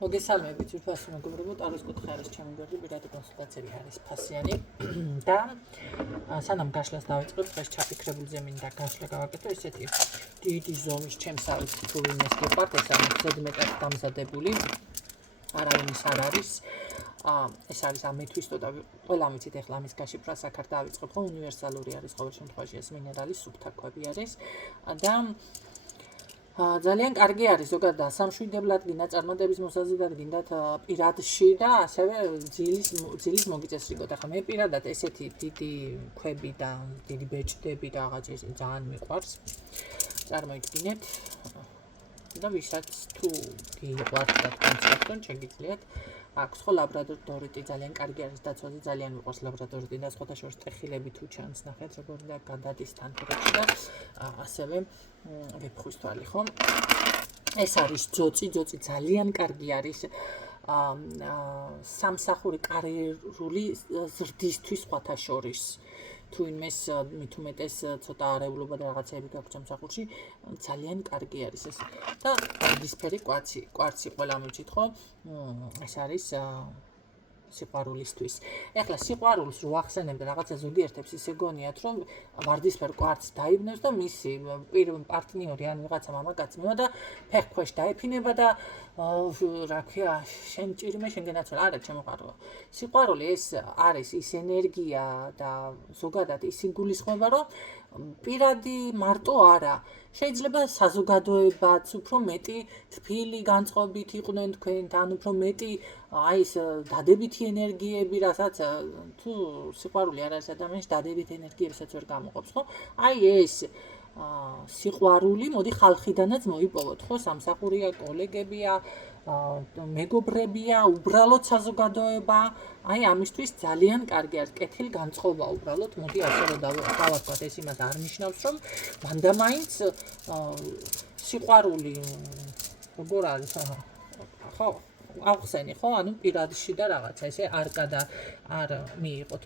მოგესალმებით ძვირფასი მეგობრებო, ტაროს კუთხე არის ჩემი გვერდი, პირადი კონსულტაციები არის ფასიანი და სანამ გაშლას დავიწყებ, დღეს ჩაფიქრებულზე მინდა გაშლა გავაკეთო ესეთი დიდი ზომის ჩემს არის თუ ვინმეს გიყვართ, ეს არის ზედმეტად დამზადებული, არავის არ არის. ეს არის ამეთვისტო და ყველამ იცით ახლა ამის გაშიფრვა საქარ დავიწყებ, ხო უნივერსალური არის ყოველ შემთხვევაში ეს მინერალი სუბთაქვები არის და ძალიან კარგი არის ზოგადად სამშვიდებლად გინდა წარმატების მოსაზრდად გინდათ პირადში და ასევე ძილის მოგიწესრიგოთ. ახლა მე პირადად ესეთი დიდი ქვები და დიდი ბეჭდები და რაღაც ეს ძალიან მიყვარს. წარმოიდგინეთ და ვისაც თუ გიყვართ და თქვენ შეგიძლიათ აქვს ხო ლაბრადორიტი ძალიან კარგი არის დაცვაზე ძალიან მიყვარს ლაბრადორიტი და სხვათა შორის ტეხილები თუ ჩანს ნახეთ როგორ და გადადის თანხმდებში და ასევე ვეფხვის თვალი ხო ეს არის ძოწი ძალიან კარგი არის სამსახური კარიერული ზრდისთვის სხვათა შორის თუ იმეს მით უმეტეს ცოტა არეულობა და რაღაცეები გაქვს სამსახურში ძალიან კარგი არის ეს და ვარდისფერი კვარცი ყველა მივჭით ხო ეს არის სიყვარულისთვის. ეხლა სიყვარულს რო ახსენებ და რაღაცა ზოგიერთებს ისე გონიათ რომ ვარდისფერ კვარცს დაიბნევს და მისი პარტნიორი ან ვიღაცა მამაკაცი მივა და ფეხქვეშ დაეფინება და რა ქვია შენ ჭირიმე შენ გენაცვალე არა ჩემოყარო. სიყვარული ეს არის ის ენერგია და ზოგადად ის იგულისხმება რომ პირადი მარტო არა შეიძლება საზოგადოებაც უფრო მეტი თბილი განწყობით იყვნენ თქვენთან უფრო მეტი აი ეს დადებითი ენერგიები რასაც თუ სიყვარული არ არის ადამიანში დადებითი ენერგიებსაც ვერ გამოყოფს ხო აი ეს სიყვარული მოდი ხალხიდანაც მოიპოვოთ ხო სამსახურია კოლეგებია მეგობრებია უბრალოდ საზოგადოება აი ამისთვის ძალიან კარგი არის კეთილგანწყობა უბრალოდ მოდი ასე რომ დავაკვირდეთ ეს იმას არ ნიშნავს რომ მანდამაინც სიყვარული როგორ არის ხო ახსენი ხო ანუ პირადში და რაღაცა ესე არ მიიღოთ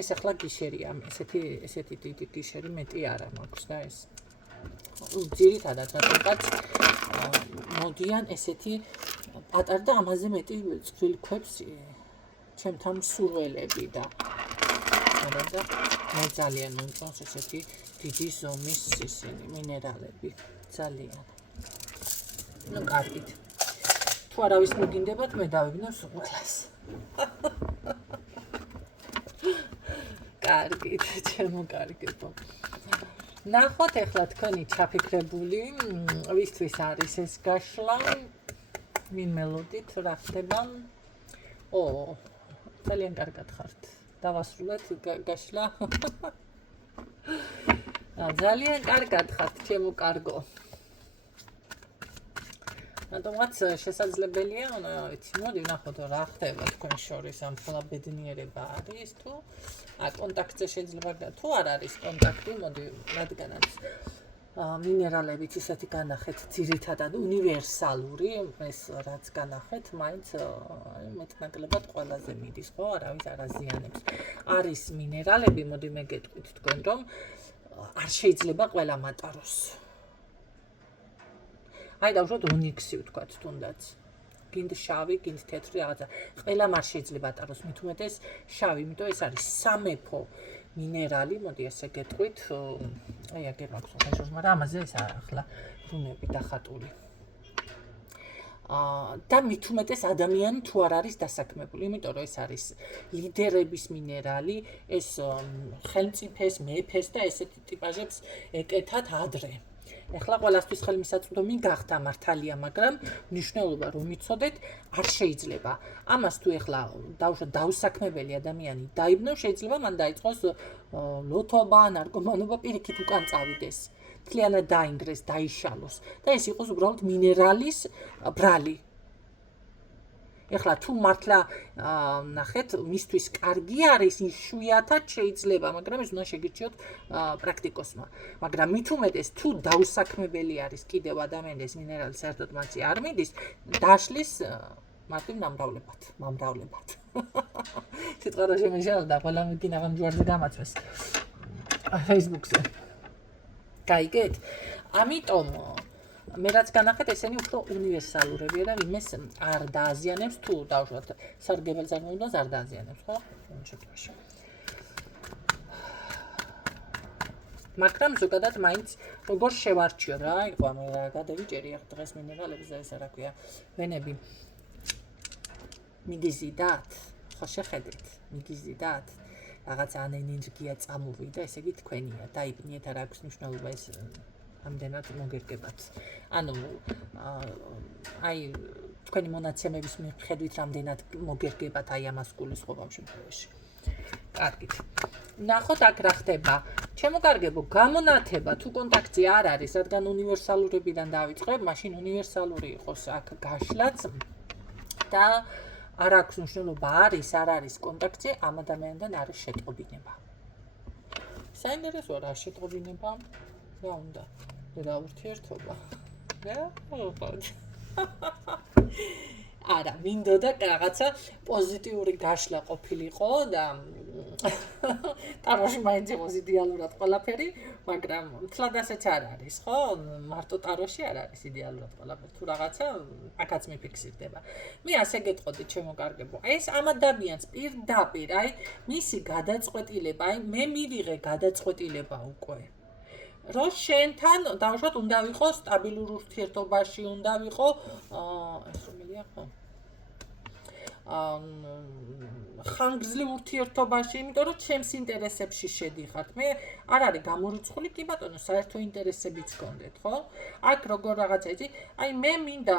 ეს ახლა გიშერია ესეთი დიდი გიშერი მეტი არა მაქვს და ეს ძირითადად რატომღაც მოდიან ესეთი პატარ და ამაზე მეტი წვრილ ქვებს ჩემთან მსურველები და მე ძალიან მომწონს ესეთი დიდი ზომის ისინი მინერალები ძალიან ну კარგით თუ არავის მოგინდებათ მე დავიგნევ სულ კარგით ჩემო კარგებო ნახოთ ახლა თქვენი ჩაფიქრებული ვისთვის არის ეს გაშლა მინ მელოდით რა ხდება ძალიან კარგად ხართ დავასრულეთ გაშლა ძალიან კარგად ხართ ჩემო კარგო რატომღაც შესაძლებელია ვიცი მოდი ვნახოთ რა ხდება თქვენ შორის ამ ხოლა ბედნიერება არის თუ კონტაქტზე შეიძლება თუ არ არის კონტაქტი მოდი რადგანაც მინერალებიც ისეთი განახეთ ძირითადად უნივერსალური ეს რაც განახეთ მაინც მეტნაკლებად ყველაზე მიდის ხო არავის არ აზიანებს არის მინერალები მოდი მე გეტყვით თქვენ რომ არ შეიძლება ყველა მატაროს აი დავუშვათ ონიქსი ვთქვათ თუნდაც გინდ შავი გინდ თეთრი რაღაცა ყველა არ შეიძლება ატაროს მით უმეტეს შავი იმიტომ ეს არის სამეფო მინერალი მოდი ასე გეტყვით აი აგერ მაქვს ხაშოს მაგრამ ამაზე ეს ახლა რუნები დახატული და მით უმეტეს ადამიანი თუ არ არის დასაქმებული იმიტომ რომ ეს არის ლიდერების მინერალი ეს ხელმწიფეს მეფეს და ესეთი ტიპაჟებს ეკეთათ ადრე ეხლა ყველასთვის ხელმისაწვდომი გახდა მართალია, მაგრამ მნიშვნელობა რომ იცოდეთ, არ შეიძლება. ამას თუ ეხლა დაუსაქმებელი ადამიანი დაიბნევ, შეიძლება მან დაიწყოს ლოთობა, ნარკომანობა, პირიქით უკან წავიდეს. მთლიანად დაინგრეს, დაიშალოს და ეს იყოს უბრალოდ მინერალის ბრალი. ეხლა თუ მართლა ნახეთ, მისთვის კარგი არის, იშვიათად შეიძლება, მაგრამ ეს უნდა შეგირჩიოთ პრაქტიკოსმა. მაგრამ მით უმეტეს თუ დაუსაქმებელი არის კიდევ ადამიანის ეს მინერალი საერთოდ მათი არ მიდის, დაშლის მარტივ მამრავლებად. სიტყვა რა შემეშალა, ყველა მიგინაღამ ჯვარზე გამაცვეს. Facebook-ზე. გაიგეთ? ამიტომ მე რაც განახეთ, ესენი უფრო უნივერსალურებია და იმეს არ დააზიანებს თუ დავუშვათ სარგებელ წარმოებას არ დააზიანებს, ხო? ამ შემთხვევაში. მაგრამ ზოგადად მაინც როგორ შევარჩიო რა, იყო ამ გადავიჭერი ახლა დღეს მინერალების და ესა რა ქვია, ვენები მიდიზიდათ, ხო შეხედეთ, მიდიზიდათ, რაღაც ან ენერგია წამოვიდა, ესე იგი თქვენია, დაიბნიეთ არ აქვს მნიშვნელობა ეს ამდენად მოგერგებათ. ანუ აი თქვენი მონაცემების მიხედვით რამდენად მოგერგებათ აი ამას გულისხმობ ამ შემთხვევაში. კარგით. ნახოთ აქ რა ხდება. ჩემო კარგებო, გამონათება თუ კონტაქტი არ არის, რადგან უნივერსალურებიდან დავიწყებ, მაშინ უნივერსალური იყოს აქ გაშლაც და არ აქვს მნიშვნელობა არის, არ არის კონტაქტი, ამ ადამიანთან არის შეტყობინება. საინტერესოა რა შეტყობინება? რა უნდა? რა ურთიერთობა? რა? არა, მინდოდა რაღაცა პოზიტიური გაშლა ყოფილიყო და ტაროში მაინც იყოს იდეალურად ყველაფერი, მაგრამ თლად ასეც არ არის, ხო? მარტო ტაროში არ არის იდეალურად ყველაფერი, თუ რაღაცა აქაც მიფიქსირდება. მე ასე გეტყოდი, ჩემო კარგებო, ეს ამ ადამიანს პირდაპირ, აი, მისი გადაწყვეტილება, აი, მე მივიღე გადაწყვეტილება უკვე. რო შენთან დავუშვათ უნდა ვიყო სტაბილურ ურთიერთობაში, უნდა ვიყო ეს რომელია ხო? ხანგრძლივ ურთიერთობაში, იმიტომ რომ ჩემს ინტერესებში შედიხართ. მე არ არის გამორიცხული, კი ბატონო, საერთო ინტერესებიც გქონდეთ, ხო? აქ როგორ რაღაცა იცი, აი მე მინდა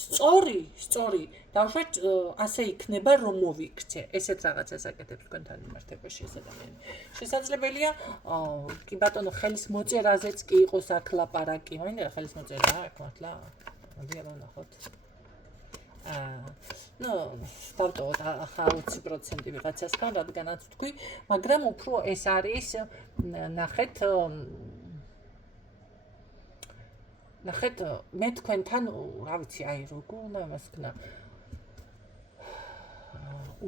სწორი, დავუშვათ ასე იქნება რომ მოვიქცე. ესეთ რაღაცას აკეთებს თქვენთან მიმართებაში ეს ადამიანი. შესაძლებელია, კი ბატონო, ხელის მოწერაზეც კი იყოს აქ ლაპარაკი. მაინდა ხელის მოწერა აქ მართლა. მოდი აბა ნახოთ. ნუ დავტოვოთ 20% ვიღაცასთან, რადგანაც თქვი, მაგრამ უფრო ეს არის, ნახეთ, მე თქვენთან, რა ვიცი, აი როგორ უნდა იმას ვქნა,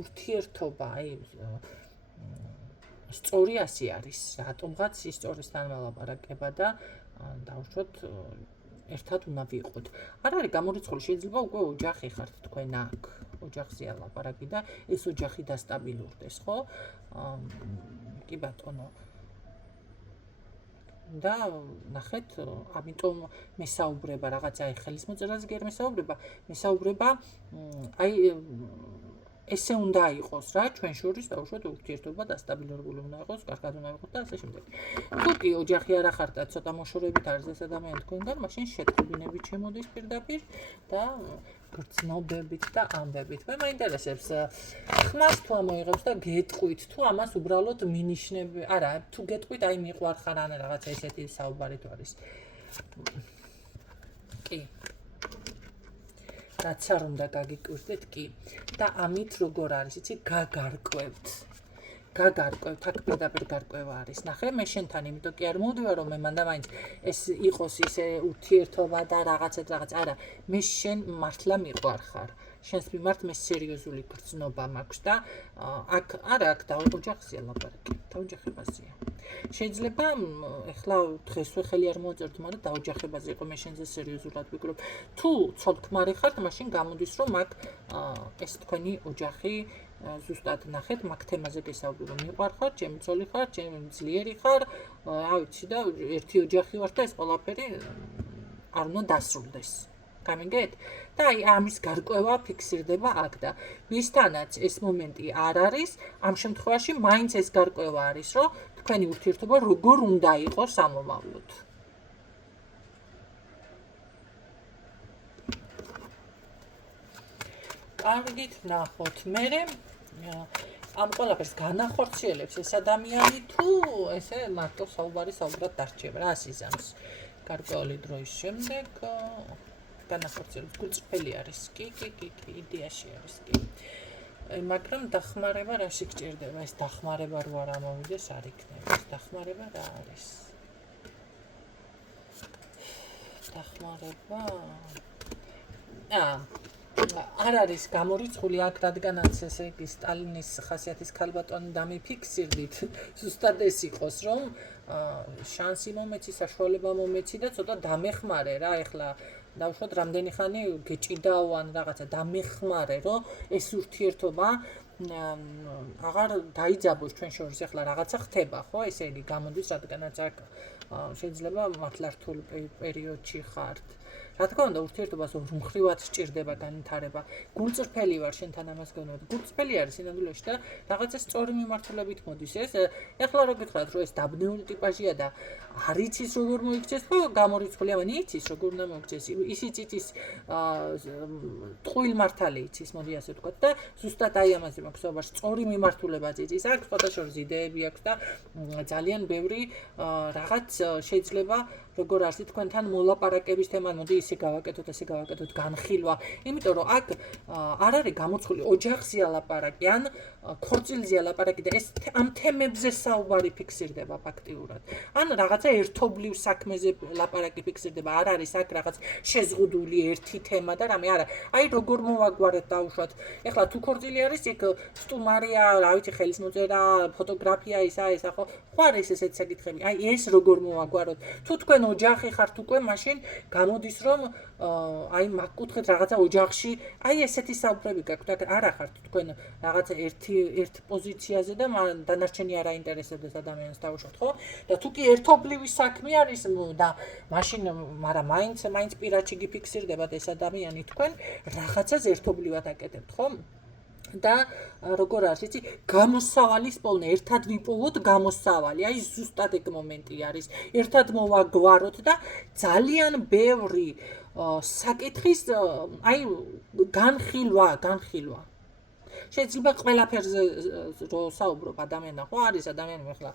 ურთიერთობა, აი სწორი ასე არის, რატომღაც ის სწორისთან ველაპარაკება და დავუშვათ ერთად უნდა ვიყოთ. არ არის გამორიცხული, შეიძლება უკვე ოჯახი ხართ თქვენ აქ. ოჯახზეა ლაპარაკი და ეს ოჯახი დასტაბილურდეს, ხო? კი ბატონო. და ნახეთ, ამიტომ მესაუბრება რაღაცა აი ხელის მოწერაზე კი არ მესაუბრება, მესაუბრება აი ესე უნდა იყოს რა, ჩვენ შორის დავუშვათ ურთიერთობა დასტაბილურებული უნდა იყოს, კარგად უნდა იყოს და ასე შემდეგ. თუ კი ოჯახი არ ახართ და ცოტა მოშორებით არის ეს ადამიანი თქვენგან, მაშინ შეტყობინებით შემოდის პირდაპირ და გრძნობებით და ამბებით. მე მაინტერესებს, ხმას თუ ამოიღებს და გეტყვით, თუ ამას უბრალოდ მინიშნები, არა, თუ გეტყვით, აი მიყვარხარ ან რაღაცა ესეთი საუბარი თუ არის. კი. რაც არ უნდა გაგიკვირდეთ, კი. და ამით როგორ არის, იცი, გაგარკვევთ, აქ პირდაპირ გარკვევა არის. ნახე, მე შენთან იმიტომ კი არ მოვდივარ, რომ მე მანდა მაინც ეს იყოს ისე ურთიერთობა და რაღაც, არა, მე შენ მართლა მიყვარხარ. შენს მიმართ მე სერიოზული გრძნობა მაქვს და აქ ოჯახზეა ლაპარაკი, დაოჯახებაზეა. შეიძლება ეხლა დღესვე ხელი არ მოაწერთ, მაგრამ დაოჯახებაზე იყო მე შენზე სერიოზულად ვიკვრებ. თუ ცოლ-ქმარი ხართ, მაშინ გამოდის რომ აქ ეს თქვენი ოჯახი ზუსტად ნახეთ, მაგ თემაზე გესაუბრებ, რომ მიყვარხარ, ჩემი ცოლი ხარ, ჩემი ძლიერი ხარ, რა ვიცი და ერთი ოჯახი ვარ და ეს ყველაფერი არ უნდა დასრულდეს. გამიგეთ? და აი ამის გარკვევა ფიქსირდება აქ და ვისთანაც ეს მომენტი არ არის, ამ შემთხვევაში მაინც ეს გარკვევა არის, რომ თქვენი ურთიერთობა როგორ უნდა იყოს ამომავლოდ. კარგით, ნახოთ. მერე ამ ყველაფერს განახორციელებს ეს ადამიანი თუ ესე მარტო საუბრად დარჩება, რა ასიზამს. გარკვეული დროის შემდეგ განახორციელებს, გულწრფელი არის, კი, იდეაში არის, კი. მაგრამ დახმარება რაში გჭირდება? ეს დახმარება რო არ ამოვიდეს, არ იქნება. ეს დახმარება რა არის? დახმარება არ არის გამორიცხული აქ, რადგანაც ესე იგი სტალინის ხასიათის ქალბატონი დამიფიქსირდით, ზუსტად ეს იყოს, რომ შანსი მომეცი, საშუალება მომეცი და ცოტა დამეხმარე რა, ეხლა დავუშვათ რამდენი ხანი გეჭიდაო ან რაღაცა დამეხმარე, რომ ეს ურთიერთობა აღარ დაიძაბოს ჩვენ შორის, ეხლა რაღაცა ხდება, ხო? ესე იგი გამოდის, რადგანაც აქ შეიძლება მართლა რთულ პერიოდში ხართ. რა თქმა უნდა, ურთიერთობას ორმხრივად სჭირდება განვითარება. გულწრფელი ვარ შენთან ამას გქონოდა. გულწრფელი არის სინამდვილეში და რაღაცა სწორი მიმართულებით მოდის ეს. ეხლა რო გითხრათ, რომ ეს დაბნეული ტიპაჟია და არ იცის როგორ მოიქცეს, ხო, გამორიცხული, ამანი იცის როგორ უნდა მოიქცეს. ისიც იცის ტყუილ მართალი იცის, მოდი ასე ვთქვათ და ზუსტად აი ამაზე მაქვს სწორი მიმართულებაც იცის. აქ სხვადასხვა იდეები აქვს და ძალიან ბევრი რაღაც შეიძლება როგორ არის თქვენთან მოლაპარაკების თემა, მოდი ისე გავაკეთოთ, ესე გავაკეთოთ, განხილვა. იმიტომ რომ აქ არ არის გამოცხული ოჯახზეა ლაპარაკი, ან ქორწილზეა ლაპარაკი და ეს ამ თემებზე საუბარი ფიქსირდება ფაქტიურად. ან რაღაცა ერთობლივ საქმეზე ლაპარაკი ფიქსირდება, არ არის აქ რაღაც შეზღუდული ერთი თემა და რამე არა. აი როგორ მოვაგვარეთ დავუშვათ. ეხლა თუ ქორწილი არის, იქ სტუმარია, რა ვიცი, ხელის მოწერა, ფოტოგრაფია, ისა, ხო? ხო არის ესეთი საკითხები. აი ეს როგორ მოვაგვაროთ. თუ თქვენ ოჯახი ხართ უკვე, მაშინ გამოდის რომ აი მაგ კუთხით რაღაცა ოჯახში, აი ესეთი საუბრები გაქვთ, არა ხართ თქვენ რაღაცა ერთ პოზიციაზე და დანარჩენი არ აინტერესებდეს ადამიანს დავუშვათ, ხო? და თუ კი ერთობლივი საქმე არის და მაშინ მაგრამ მაინც პირადში გიფიქსირდებათ ეს ადამიანი თქვენ რაღაცას ერთობლივად აკეთებთ, ხო? და როგორ არის იცი გამოსავალის პოვნე ერთად ვიპოვოთ გამოსავალი აი ზუსტად ეგ მომენტი არის ერთად მოვაგვაროთ და ძალიან ბევრი საკითხის აი განხილვა შეიძლება ყველაფერზე რო საუბრობ ადამიანთან ხო არის ადამიანი ახლა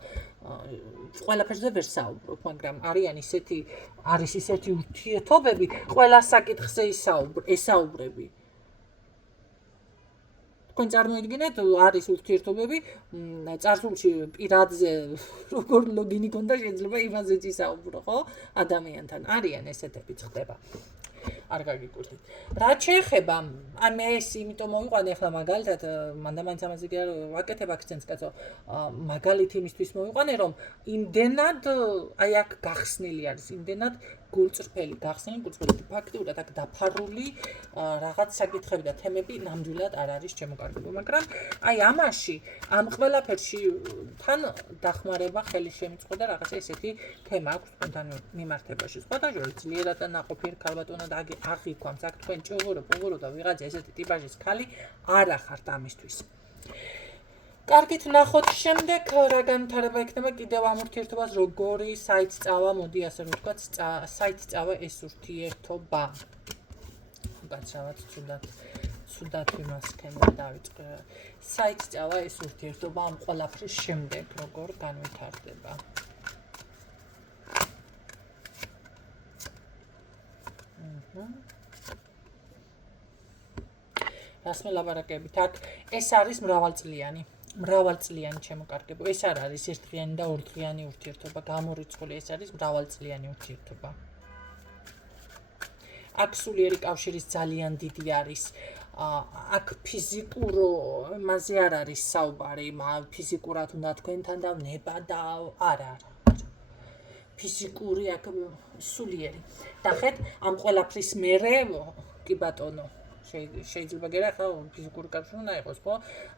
ყველაფერზე ვერ საუბრობ მაგრამ არის ისეთი ურთიერთობები ყველა საკითხზე ესაუბრები თქვენ წარმოიდგინეთ არის ურთიერთობები წარსულში პირადზე როგორ ლოგინი ქონდა შეიძლება იმაზეც ისაუბრო ხო ადამიანთან არიან ესეთები ხდება არ გაგიკვირდით რაც შეეხება მე ეს იმიტომ მოვიყვანე ახლა მაგალითად მანდამაინც ამაზე კი არ ვაკეთებ აქცენტს კაცო მაგალითი იმისთვის მოვიყვანე რომ იმდენად აი აქ გახსნილი არის იმდენად გულწრფელი ფაქტიურად აქ დაფარული რაღაც საკითხები და თემები ნამდვილად არ არის შემოკარგებული მაგრამ აი ამაში ამ ყველაფერში თან დახმარება ხელი შემიწყო და რაღაცა ესეთი თემა აქვს თქვენთან მიმართებაში სხვათა შორის ძლიერად და ნაყოფიერ ქალბატონად აღიქვამს აქ თქვენ ჭოვრო და ვიღაცა ესეთი ტიპაჟის ქალი არ ახართ ამისთვის კარგით ნახოთ შემდეგ რა განვითარება იქნება კიდევ ამ ურთიერთობას როგორი საით წავა მოდი ასე ვთქვათ საით წავა ეს ურთიერთობა გაცავად ცუდად ვიმასქენდა დავიწყე საით წავა ეს ურთიერთობა ამ ყველაფრის შემდეგ როგორ განვითარდება რას მელაპარაკებით აქ ეს არის მრავალწლიანი შემოკარგება. ეს არ არის ერთდღიანი და ორდღიანი ურთიერთობა, გამორიცხული ეს არის მრავალწლიანი ურთიერთობა. აქ სულიერი კავშირის ძალიან დიდი არის. აქ ფიზიკურ მასზე არ არის საუბარი, ფიზიკურად უნდა თქვენთან და ნება და არა. ფიზიკური აქ სულიერი. ნახეთ, ამ ყველაფრის მერე კი ბატონო შეიძლება გერა ხო ფიზიკური კავშირი უნდა იყოს ხო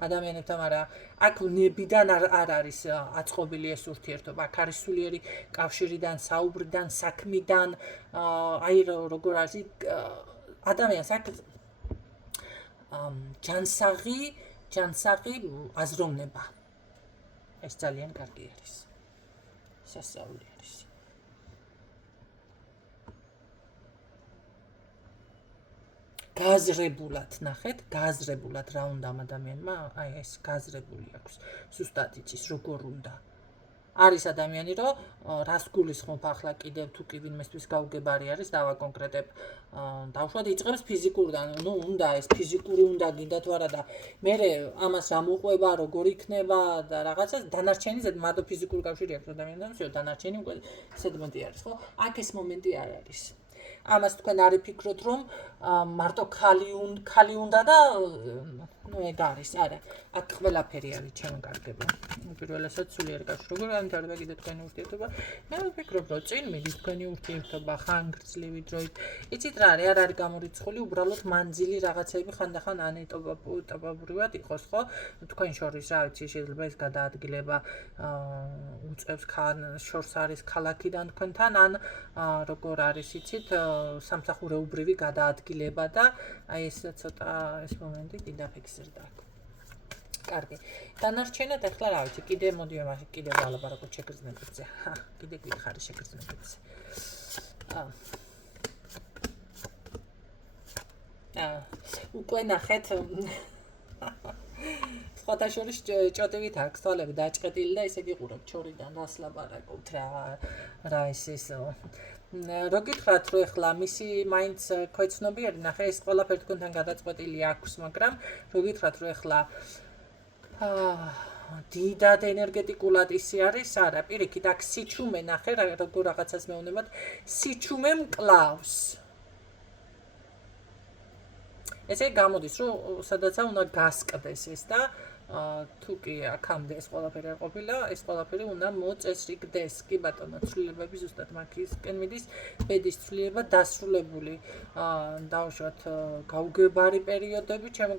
ადამიანებთან მაგრამ აქ ნებიდან არ არის აწყობილი ეს ურთიერთობა აქ არის სულიერი კავშირიდან საუბრიდან საქმიდან აი როგორ არის ადამიანს აქ ჯანსაღი აზროვნება ეს ძალიან კარგი არის სასწაული არის გაზრებულად ნახეთ გაზრებულად რა უნდა ამ ადამიანმა აი ეს გაზრებული აქვს ზუსტად იცის როგორ უნდა არის ადამიანი რომ რას გულისხმობ ახლა კიდევ თუ კი ვინმესთვის გაუგებარი არის დავაკონკრეტებ დავუშვათ იწყებს ფიზიკურიდან ნუ უნდა ეს ფიზიკური უნდა გინდა თუ არა და მე ამას რა მოყვება როგორ იქნება და რაღაცა დანარჩენი ზედ მარტო ფიზიკური კავშირი აქვს ადამიანთან всё დანარჩენი უკვე სეგმენტი არის ხო აქ ეს მომენტი არ არის ამას თქვენ არ იფიქროთ, რომ მარტო ქალი უნდა და ну ეგ არის, არა. აქ ყველაფერი არის ჩემო კარგებო. პირველასაც სულიერ კავშირი როგორ განვითარდება კიდე თქვენი ურთიერთობა. მე ვფიქრობ, რომ წინ მიდის თქვენი ურთიერთობა ხანგრძლივი დროით. იცით რა არის, არ არის გამორიცხული, უბრალოდ მანძილი რაღაცები ხანდახან ანეტობებრივად იყოს, ხო? თქვენ შორის რა ვიცი, შეიძლება ეს გადაადგილება უწევს შორს არის ქალაქიდან თქვენთან, ან როგორ არის, იცით, სამსახურეობრივი გადაადგილება და აი ეს ცოტა ეს მომენტი კიდე ფიქსირდა აქ. კარგი. დანარჩენად ახლა რა ვიცი, კიდე მოდიო მაშინ კიდე ვალაბარაკოთ შეგრძნებებზე. კიდე გითხარი შეგრძნებებზე. უკვე ნახეთ სხვათა შორის ჭოტივით აქვს თვალები დაჭყეტილი და ისე გიყურებ ჩორიდან რას ლაბარაკობთ რა ის რო გითხრათ რომ ეხლა მისი მაინც ქვეცნობიერი ნახე ეს ყველაფერი თქვენთან გადაწყვეტილი აქვს მაგრამ რო გითხრათ რომ ეხლა დიდად ენერგეტიკულად ისი არის არა პირიქით აქ სიჩუმე ნახე როგორ რაღაცას მეუბნებათ სიჩუმე მკლავს ესე გამოდის რომ სადაცა უნდა გასკდეს ეს და თუ კი აქამდე ეს ყველაფერი არ ყოფილა ეს ყველაფერი უნდა მოწესრიგდეს კი ბატონო ცვლილებები ზუსტად მაგისკენ მიდის ბედის ცვლილება დასრულებული დავუშვათ გაუგებარი პერიოდები ჩემო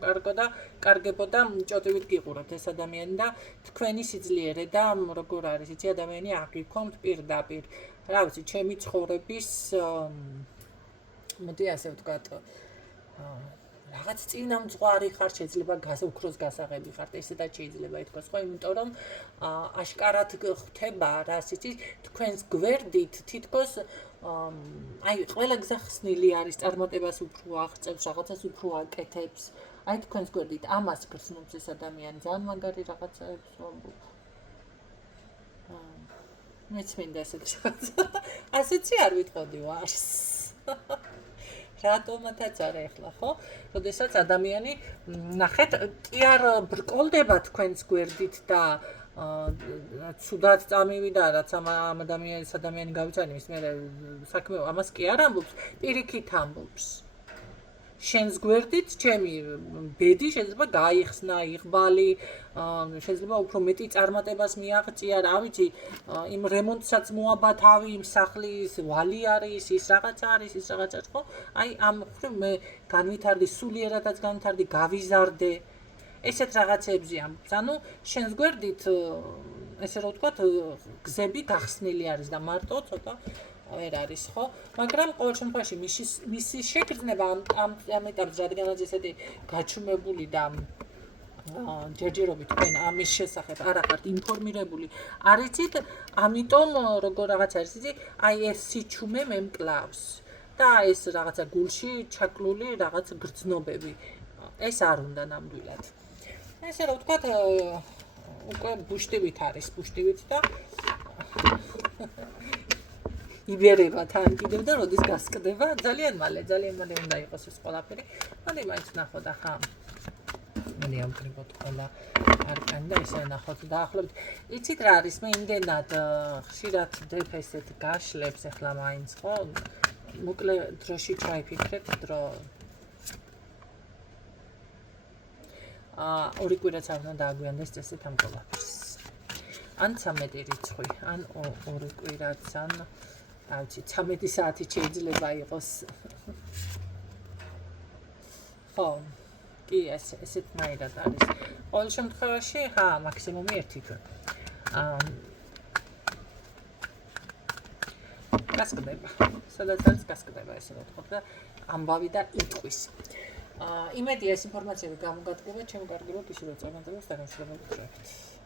კარგებო და ჭოტივით გიყურებთ ეს ადამიანი და თქვენი სიძლიერე და როგორ არის იცი ადამიანი აღიქონთ პირდაპირ რა ვიცი ჩემი ცხოვრების მოდი ასე ვთქვათ რაღაც წინამძღვარი ხარ შეიძლება უფრო გასაღები ხარ ესედაც შეიძლება ითქვას ხო იმიტომ რომ აშკარად ხდება რას იცი თქვენს გვერდით თითქოს აი ყველა გზა ხსნილი არის წარმატებას უფრო აღწევს რაღაცას უფრო აკეთებს აი თქვენს გვერდით ამას გრძნობს ეს ადამიანი ძალიან მაგარი რაღაცაებს ვამბობ მეც მინდა ასეთი არ ვიტყოდი ვარს რატომაც არა ახლა ხო? როდესაც ადამიანი ნახეთ კი არ ბრკოლდება თქვენს გვერდით და ცუდად წამივიდა რაც ამ ადამიანი გავიცანი მის მე საქმე ამას კი არ ამბობს პირიქით ამბობს შენს გვერდით ჩემი ბედი შეიძლება გაიხსნა იღბალი შეიძლება უფრო მეტი წარმატებას მიაღწია რა ვიცი იმ რემონტსაც მოაბათავი იმ სახლის ვალი არის ის რაღაც ხო აი ამ ხრივ მე განვითარდი სულიერადაც განვითარდი გავიზარდე ესეთ რაღაცებზე ამბობს ანუ შენს გვერდით ესე რომ ვთქვათ გზები გახსნილი არის და მარტო ცოტა ვერ არის ხო მაგრამ ყოველ შემთხვევაში მისი შეგრძნება ამ ეტაპზე რადგანაც ესეთი გაჩუმებული და ჯერჯერობით თქვენ ამის შესახებ არ ახართ ინფორმირებული არ იცით ამიტომ როგორ რაღაც არის იცი აი ეს სიჩუმე მე მკლავს და ეს რაღაცა გულში ჩაკლული რაღაც გრძნობები ეს არ უნდა ნამდვილად ესე რომ ვთქვათ უკვე ბუშტივით არის ბუშტივით და იბერება თან კიდევ და როდის გასკდება ძალიან მალე უნდა იყოს ეს ყველაფერი მოდი მაინც ნახოთ ახლა მე ამკრიბოთ ყველა არკანი და ისე ნახოთ დაახლოებით იცით რა არის მე იმდენად ხშირად დებ ესეთ გაშლებს ახლა მაინც ხო მოკლე დროში ჩაიფიქრეთ დრო ორი კვირაც არ უნდა დააგვიანდეს წესით ამ ყველაფერს ან 13 რიცხვი ან ორი კვირაც ან ავიცი 13 საათი შეიძლება იყოს ხო კი ესეთნაირად არის ყოველ შემთხვევაში მაქსიმუმი 1 თვე გასკდება სადაც არის გასკდება ესე რომ ვთქვათ და ამბავი და იტყვის იმედია ეს ინფორმაციები გამოგადგება ჩემ კარგებად ისე რომ წარმატებას დაგასრულებთ